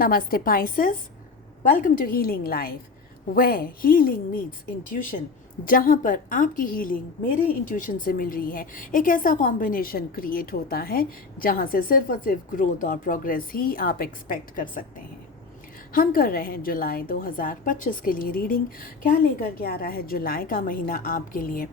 Namaste Pisces. Welcome to Healing Life, where healing meets intuition. जहाँ पर आपकी healing मेरे इंट्यूशन से मिल रही है, एक ऐसा कॉम्बिनेशन क्रिएट होता है जहाँ से सिर्फ और सिर्फ ग्रोथ और प्रोग्रेस ही आप एक्सपेक्ट कर सकते हैं। हम कर रहे हैं जुलाई 2025 के लिए रीडिंग। क्या लेकर के आ रहा है जुलाई का महीना आपके लिए,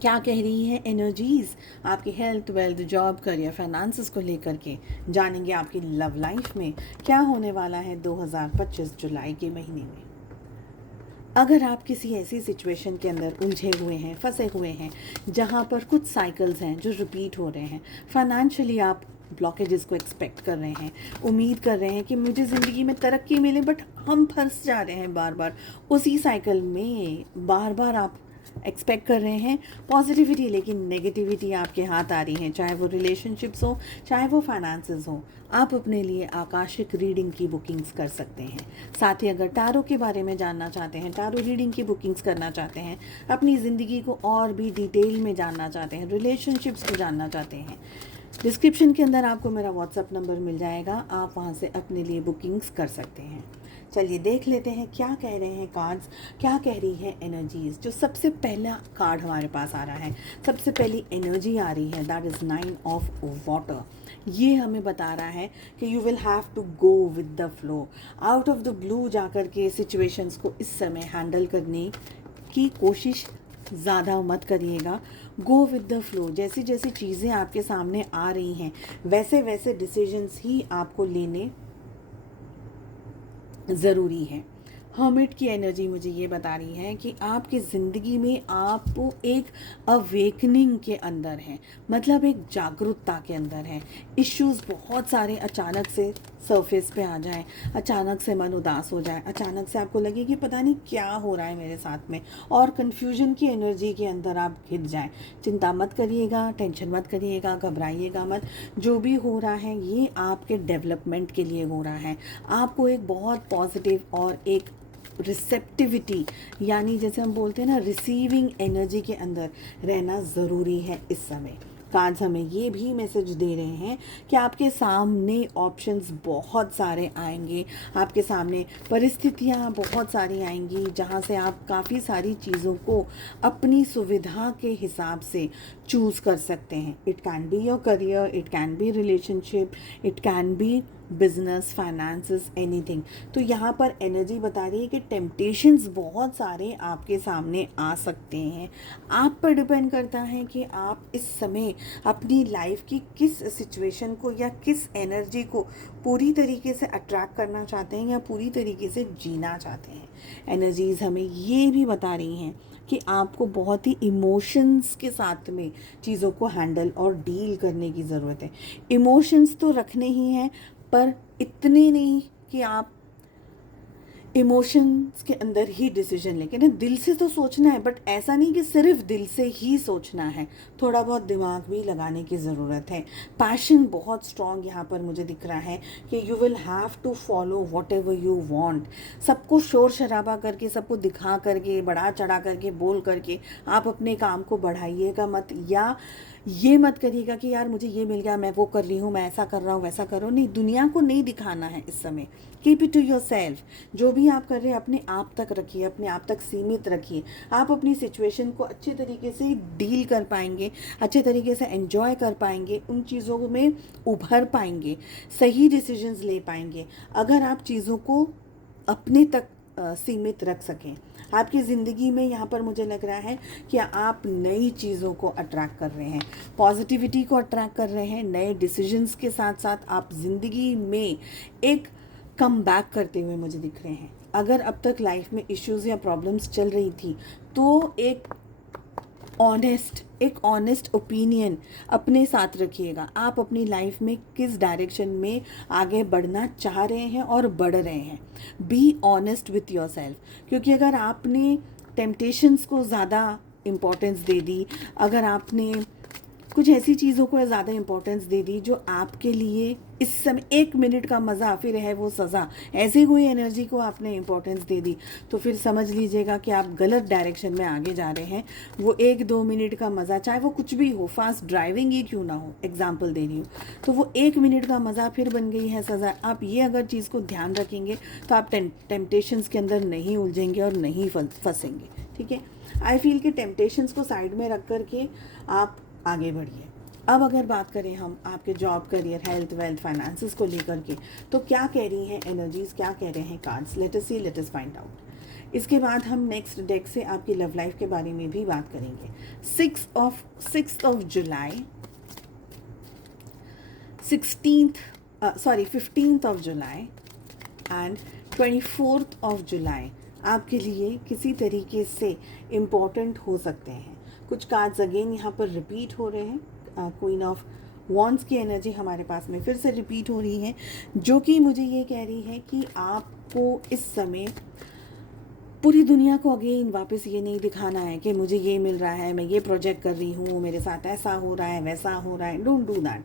क्या कह रही है एनर्जीज आपकी health, wealth, job, career, finances को लेकर के। जानेंगे आपकी लव लाइफ में क्या होने वाला है 2025 जुलाई के महीने में। अगर आप किसी ऐसी सिचुएशन के अंदर उलझे हुए हैं, फंसे हुए हैं, जहाँ पर कुछ साइकिल्स हैं जो रिपीट हो रहे हैं, फाइनेंशियली आप ब्लॉकेजेस को एक्सपेक्ट कर रहे हैं, उम्मीद कर रहे हैं कि मुझे ज़िंदगी में तरक्की मिले, बट हम फंस जा रहे हैं बार बार उसी साइकिल में। बार बार आप एक्सपेक्ट कर रहे हैं पॉजिटिविटी, लेकिन नेगेटिविटी आपके हाथ आ रही है, चाहे वो रिलेशनशिप्स हो, चाहे वो फाइनेंसेस हो। आप अपने लिए आकाशिक रीडिंग की बुकिंग्स कर सकते हैं। साथ ही अगर टैरो के बारे में जानना चाहते हैं, टैरो रीडिंग की बुकिंग्स करना चाहते हैं, अपनी ज़िंदगी को और भी डिटेल में जानना चाहते हैं, रिलेशनशिप्स को जानना चाहते हैं, डिस्क्रिप्शन के अंदर आपको मेरा व्हाट्सएप नंबर मिल जाएगा, आप वहाँ से अपने लिए बुकिंग्स कर सकते हैं। चलिए देख लेते हैं क्या कह रहे हैं कार्ड्स, क्या कह रही है एनर्जीज। जो सबसे पहला कार्ड हमारे पास आ रहा है, सबसे पहली एनर्जी आ रही है, दैट इज़ 9 ऑफ वाटर। ये हमें बता रहा है कि you will have to go with the flow. Out of the blue जाकर के सिचुएशंस को इस समय हैंडल करने की कोशिश ज़्यादा मत करिएगा। गो विद द फ्लो। जैसी जैसी चीज़ें आपके सामने आ रही हैं, वैसे वैसे डिसीजंस ही आपको लेने ज़रूरी है। हर्मिट की एनर्जी मुझे ये बता रही है कि आपकी ज़िंदगी में आप एक अवेकनिंग के अंदर हैं, मतलब एक जागरूकता के अंदर हैं। इश्यूज़ बहुत सारे अचानक से सरफेस पे आ जाएं, अचानक से मन उदास हो जाए, अचानक से आपको लगे कि पता नहीं क्या हो रहा है मेरे साथ में, और कन्फ्यूजन की एनर्जी के अंदर आप घिर जाएं। चिंता मत करिएगा, टेंशन मत करिएगा, घबराइएगा मत। जो भी हो रहा है ये आपके डेवलपमेंट के लिए हो रहा है। आपको एक बहुत पॉजिटिव और एक रिसेप्टिविटी, यानी जैसे हम बोलते हैं ना, रिसीविंग एनर्जी के अंदर रहना ज़रूरी है इस समय। कार्ड्स हमें ये भी मैसेज दे रहे हैं कि आपके सामने ऑप्शंस बहुत सारे आएंगे, आपके सामने परिस्थितियाँ बहुत सारी आएंगी जहाँ से आप काफ़ी सारी चीज़ों को अपनी सुविधा के हिसाब से चूज़ कर सकते हैं। It can be your career, it can B relationship, it can B business, finances, anything. तो यहाँ पर एनर्जी बता रही है कि टेम्पटेशंस बहुत सारे आपके सामने आ सकते हैं। आप पर डिपेंड करता है कि आप इस समय अपनी लाइफ की किस सिचुएशन को या किस एनर्जी को पूरी तरीके से अट्रैक्ट करना चाहते हैं या पूरी तरीके से जीना चाहते हैं। एनर्जीज़ हमें ये भी बता रही हैं कि आपको बहुत ही इमोशंस के साथ में चीज़ों को हैंडल और डील करने की ज़रूरत है। इमोशंस तो रखने ही हैं, पर इतने नहीं कि आप इमोशंस के अंदर ही डिसीजन लेके ना, दिल से तो सोचना है, बट ऐसा नहीं कि सिर्फ दिल से ही सोचना है, थोड़ा बहुत दिमाग भी लगाने की ज़रूरत है। पैशन बहुत स्ट्रॉन्ग यहाँ पर मुझे दिख रहा है कि you will have to follow whatever you want. सबको शोर शराबा करके, सबको दिखा करके, बढ़ा चढ़ा करके, बोल करके आप अपने काम को बढ़ाइएगा मत, या ये मत करिएगा कि यार मुझे ये मिल गया, मैं वो कर रही हूँ, मैं ऐसा कर रहा हूँ, वैसा कर रहा हूँ। नहीं, दुनिया को नहीं दिखाना है इस समय। Keep it to yourself. जो भी आप कर रहे हैं अपने आप तक रखिए, अपने आप तक सीमित रखिए। आप अपनी सिचुएशन को अच्छे तरीके से डील कर पाएंगे, अच्छे तरीके से एंजॉय कर पाएंगे, उन चीज़ों में उभर पाएंगे, सही डिसीजंस ले पाएंगे, अगर आप चीज़ों को अपने तक सीमित रख सकें। आपकी ज़िंदगी में यहाँ पर मुझे लग रहा है कि आप नई चीज़ों को अट्रैक्ट कर रहे हैं, पॉजिटिविटी को अट्रैक्ट कर रहे हैं। नए डिसीजंस के साथ साथ आप ज़िंदगी में एक कम बैक करते हुए मुझे दिख रहे हैं। अगर अब तक लाइफ में इश्यूज़ या प्रॉब्लम्स चल रही थी, तो एक ऑनेस्ट ओपिनियन अपने साथ रखिएगा। आप अपनी लाइफ में किस डायरेक्शन में आगे बढ़ना चाह रहे हैं और बढ़ रहे हैं। Be honest with your self, क्योंकि अगर आपने टेम्पटेशंस को ज़्यादा इम्पोर्टेंस दे दी, अगर आपने कुछ ऐसी चीज़ों को ज़्यादा इंपॉर्टेंस दे दी जो आपके लिए इस समय 1 मिनट का मज़ा फिर है वो सज़ा, ऐसी कोई एनर्जी को आपने इंपॉर्टेंस दे दी तो फिर समझ लीजिएगा कि आप गलत डायरेक्शन में आगे जा रहे हैं। वो 1-2 मिनट का मज़ा, चाहे वो कुछ भी हो, फास्ट ड्राइविंग ही क्यों ना हो, एग्जाम्पल दे रही हूँ, तो वो 1 मिनट का मज़ा फिर बन गई है सज़ा। आप ये अगर चीज़ को ध्यान रखेंगे तो आप टेम्पटेशंस के अंदर नहीं उलझेंगे और नहीं फंसेंगे। ठीक है, आई फील कि टेम्पटेशंस को साइड में रख करके आप आगे बढ़िए। अब अगर बात करें हम आपके job, career, health, wealth, finances को लेकर के, तो क्या कह रही हैं एनर्जीज, क्या कह रहे हैं कार्ड्स, लेट अस सी, लेट अस फाइंड आउट। इसके बाद हम नेक्स्ट डेक से आपकी लव लाइफ के बारे में भी बात करेंगे। 6 जुलाई, 15 जुलाई एंड 24 जुलाई आपके लिए किसी तरीके से इम्पॉर्टेंट हो सकते हैं। कुछ कार्ड्स अगेन यहाँ पर रिपीट हो रहे हैं। क्वीन ऑफ वॉन्ड्स की एनर्जी हमारे पास में फिर से रिपीट हो रही है, जो कि मुझे ये कह रही है कि आपको इस समय पूरी दुनिया को अगेन वापस ये नहीं दिखाना है कि मुझे ये मिल रहा है, मैं ये प्रोजेक्ट कर रही हूँ, मेरे साथ ऐसा हो रहा है, वैसा हो रहा है। Don't do that,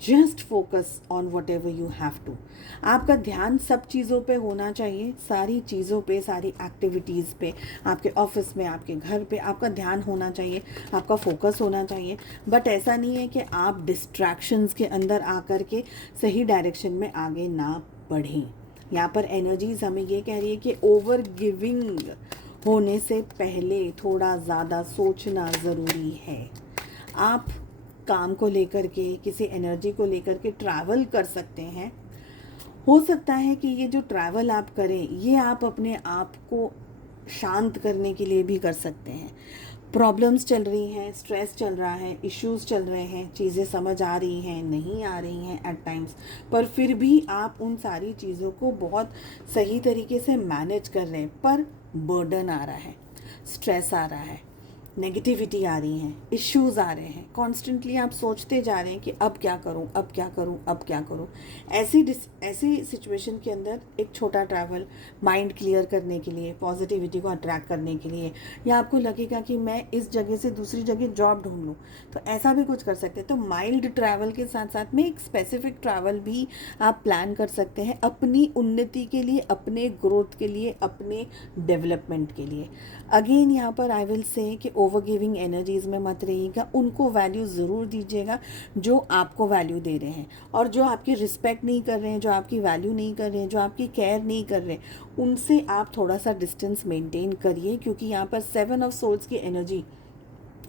just focus on whatever you have to. आपका ध्यान सब चीज़ों पे होना चाहिए, सारी चीज़ों पे, सारी एक्टिविटीज़ पे, आपके ऑफिस में, आपके घर पे आपका ध्यान होना चाहिए, आपका फोकस होना चाहिए। बट ऐसा नहीं है कि आप डिस्ट्रैक्शंस के अंदर आकर के सही डायरेक्शन में आगे ना बढ़ें। यहाँ पर एनर्जीज हमें ये कह रही है कि ओवर गिविंग होने से पहले थोड़ा ज़्यादा सोचना ज़रूरी है। आप काम को लेकर के, किसी एनर्जी को लेकर के ट्रैवल कर सकते हैं। हो सकता है कि ये जो ट्रैवल आप करें, ये आप अपने आप को शांत करने के लिए भी कर सकते हैं। प्रॉब्लम्स चल रही हैं, स्ट्रेस चल रहा है, इश्यूज चल रहे हैं, चीज़ें समझ आ रही हैं, नहीं आ रही हैं एट टाइम्स, पर फिर भी आप उन सारी चीज़ों को बहुत सही तरीके से मैनेज कर रहे हैं। पर बर्डन आ रहा है, स्ट्रेस आ रहा है, नेगेटिविटी आ रही हैं, इश्यूज आ रहे हैं, कॉन्स्टेंटली आप सोचते जा रहे हैं कि अब क्या करूं, अब क्या करूं, अब क्या करूं। ऐसी सिचुएशन के अंदर एक छोटा ट्रैवल माइंड क्लियर करने के लिए, पॉजिटिविटी को अट्रैक्ट करने के लिए, या आपको लगेगा कि मैं इस जगह से दूसरी जगह जॉब ढूंढ लूँ, तो ऐसा भी कुछ कर सकते हैं। तो माइल्ड ट्रैवल के साथ साथ में एक स्पेसिफिक ट्रैवल भी आप प्लान कर सकते हैं अपनी उन्नति के लिए, अपने ग्रोथ के लिए, अपने डेवलपमेंट के लिए। अगेन यहाँ पर आई विल से कि ओवर गिविंग एनर्जीज में मत रहिएगा, उनको वैल्यू ज़रूर दीजिएगा जो आपको वैल्यू दे रहे हैं, और जो आपकी रिस्पेक्ट नहीं कर रहे हैं, जो आपकी वैल्यू नहीं कर रहे हैं, जो आपकी केयर नहीं कर रहे, उनसे आप थोड़ा सा डिस्टेंस मेंटेन करिए। क्योंकि यहाँ पर 7 ऑफ सोल्स की एनर्जी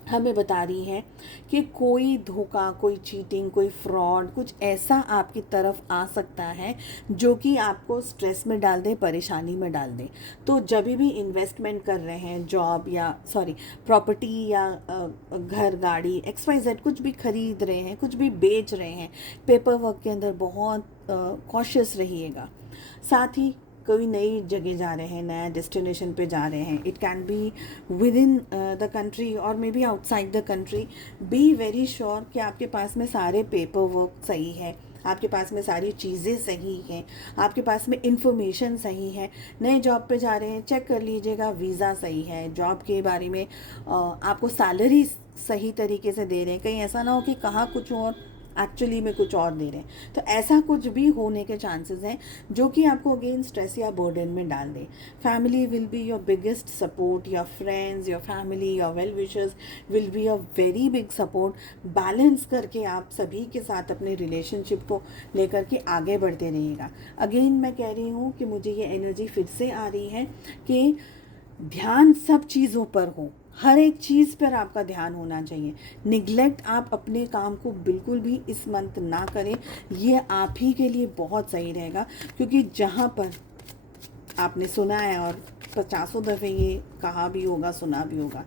हमें बता रही है कि कोई धोखा, कोई चीटिंग, कोई फ्रॉड, कुछ ऐसा आपकी तरफ आ सकता है जो कि आपको स्ट्रेस में डाल दे, परेशानी में डाल दे। तो जब भी इन्वेस्टमेंट कर रहे हैं, जॉब या प्रॉपर्टी या घर, गाड़ी, XYZ कुछ भी खरीद रहे हैं, कुछ भी बेच रहे हैं, पेपर वर्क के अंदर बहुत कॉशियस रहिएगा। साथ ही कोई नई जगह जा रहे हैं, नया डेस्टिनेशन पे जा रहे हैं, it can be within the country और may be outside the country, be very sure कि आपके पास में सारे पेपर वर्क सही है, आपके पास में सारी चीज़ें सही हैं, आपके पास में इंफॉर्मेशन सही है। नए जॉब पे जा रहे हैं, चेक कर लीजिएगा वीज़ा सही है, जॉब के बारे में आपको सैलरी सही तरीके से दे रहे हैं, कहीं ऐसा ना हो कि कहाँ कुछ और एक्चुअली में कुछ और दे रहे हैं। तो ऐसा कुछ भी होने के चांसेस हैं जो कि आपको अगेन स्ट्रेस या बर्डन में डाल दे। Family will be your biggest support, your friends, your family, your well wishers will be your very big support. Balance करके आप सभी के साथ अपने रिलेशनशिप को लेकर के आगे बढ़ते रहिएगा। अगेन मैं कह रही हूँ कि मुझे ये एनर्जी फिर से आ रही है कि ध्यान सब चीज़ों पर हो, हर एक चीज़ पर आपका ध्यान होना चाहिए। निगलेक्ट आप अपने काम को बिल्कुल भी इस मंथ ना करें, ये आप ही के लिए बहुत सही रहेगा। क्योंकि जहाँ पर आपने सुना है और 50 दफ़े ये कहा भी होगा, सुना भी होगा,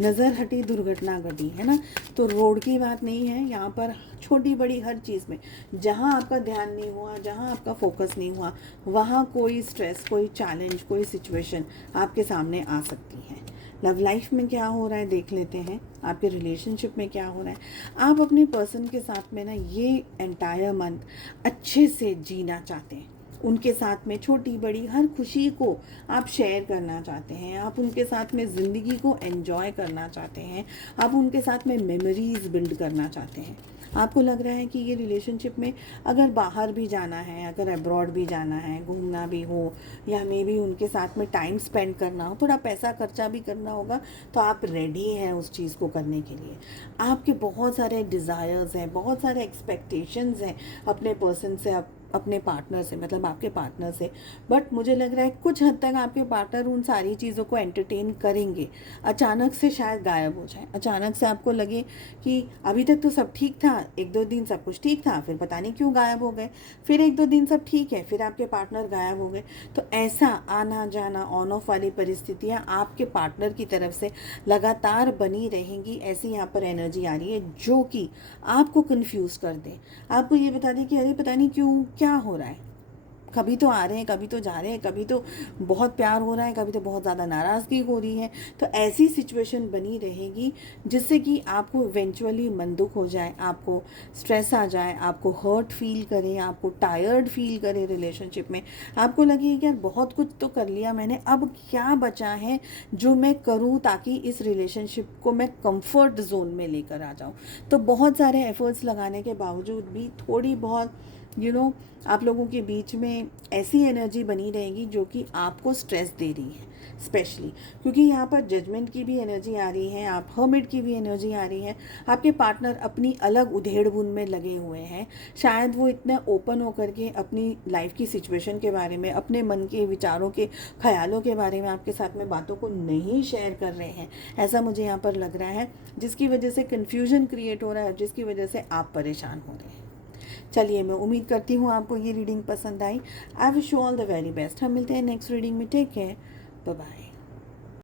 नज़र हटी दुर्घटना घटी, है ना। तो रोड की बात नहीं है यहाँ पर, छोटी बड़ी हर चीज़ में जहाँ आपका ध्यान नहीं हुआ, जहाँ आपका फोकस नहीं हुआ, वहाँ कोई स्ट्रेस, कोई चैलेंज, कोई सिचुएशन आपके सामने आ सकती है। लव लाइफ में क्या हो रहा है देख लेते हैं, आपके रिलेशनशिप में क्या हो रहा है। आप अपने पर्सन के साथ में ना ये एंटायर मंथ अच्छे से जीना चाहते हैं, उनके साथ में छोटी बड़ी हर खुशी को आप शेयर करना चाहते हैं, आप उनके साथ में ज़िंदगी को एंजॉय करना चाहते हैं, आप उनके साथ में मेमोरीज बिल्ड करना चाहते हैं। आपको लग रहा है कि ये रिलेशनशिप में अगर बाहर भी जाना है, अगर अब्रॉड भी जाना है, घूमना भी हो, या मे बी उनके साथ में टाइम स्पेंड करना हो, थोड़ा पैसा खर्चा भी करना होगा, तो आप रेडी हैं उस चीज़ को करने के लिए। आपके बहुत सारे डिज़ायर्स हैं, बहुत सारे एक्सपेक्टेशंस हैं अपने पर्सन से, अपने पार्टनर से, मतलब आपके पार्टनर से। बट मुझे लग रहा है कुछ हद तक आपके पार्टनर उन सारी चीज़ों को एंटरटेन करेंगे, अचानक से शायद गायब हो जाए। अचानक से आपको लगे कि अभी तक तो सब ठीक था, एक दो दिन सब कुछ ठीक था, फिर पता नहीं क्यों गायब हो गए, फिर एक दो दिन सब ठीक है, फिर आपके पार्टनर गायब हो गए। तो ऐसा आना जाना, ऑन ऑफ वाली परिस्थितियाँ आपके पार्टनर की तरफ से लगातार बनी रहेंगी। ऐसी यहाँ पर एनर्जी आ रही है जो कि आपको कंफ्यूज कर दे, आपको ये बता दें कि अरे पता नहीं क्यों, क्या हो रहा है। कभी तो आ रहे हैं, कभी तो जा रहे हैं, कभी तो बहुत प्यार हो रहा है, कभी तो बहुत ज़्यादा नाराज़गी हो रही है। तो ऐसी सिचुएशन बनी रहेगी जिससे कि आपको इवेंचुअली मन दुख हो जाए, आपको स्ट्रेस आ जाए, आपको हर्ट फील करें, आपको टायर्ड फील करें रिलेशनशिप में। आपको लगे कि यार बहुत कुछ तो कर लिया मैंने, अब क्या बचा है जो मैं करूं ताकि इस रिलेशनशिप को मैं कंफर्ट जोन में लेकर आ जाऊं। तो बहुत सारे एफर्ट्स लगाने के बावजूद भी थोड़ी बहुत आप लोगों के बीच में ऐसी एनर्जी बनी रहेगी जो कि आपको स्ट्रेस दे रही है, स्पेशली क्योंकि यहाँ पर जजमेंट की भी एनर्जी आ रही है, आप हर्मिट की भी एनर्जी आ रही है। आपके पार्टनर अपनी अलग उधेड़-बुन में लगे हुए हैं। शायद वो इतने ओपन होकर के अपनी लाइफ की सिचुएशन के बारे में, अपने मन के विचारों के ख्यालों के बारे में आपके साथ में बातों को नहीं शेयर कर रहे हैं, ऐसा मुझे यहाँ पर लग रहा है, जिसकी वजह से कन्फ्यूजन क्रिएट हो रहा है, जिसकी वजह से आप परेशान हो रहे हैं। चलिए, मैं उम्मीद करती हूँ आपको ये रीडिंग पसंद आई। I wish you all the very best. हम मिलते हैं नेक्स्ट रीडिंग में। Take care, bye bye.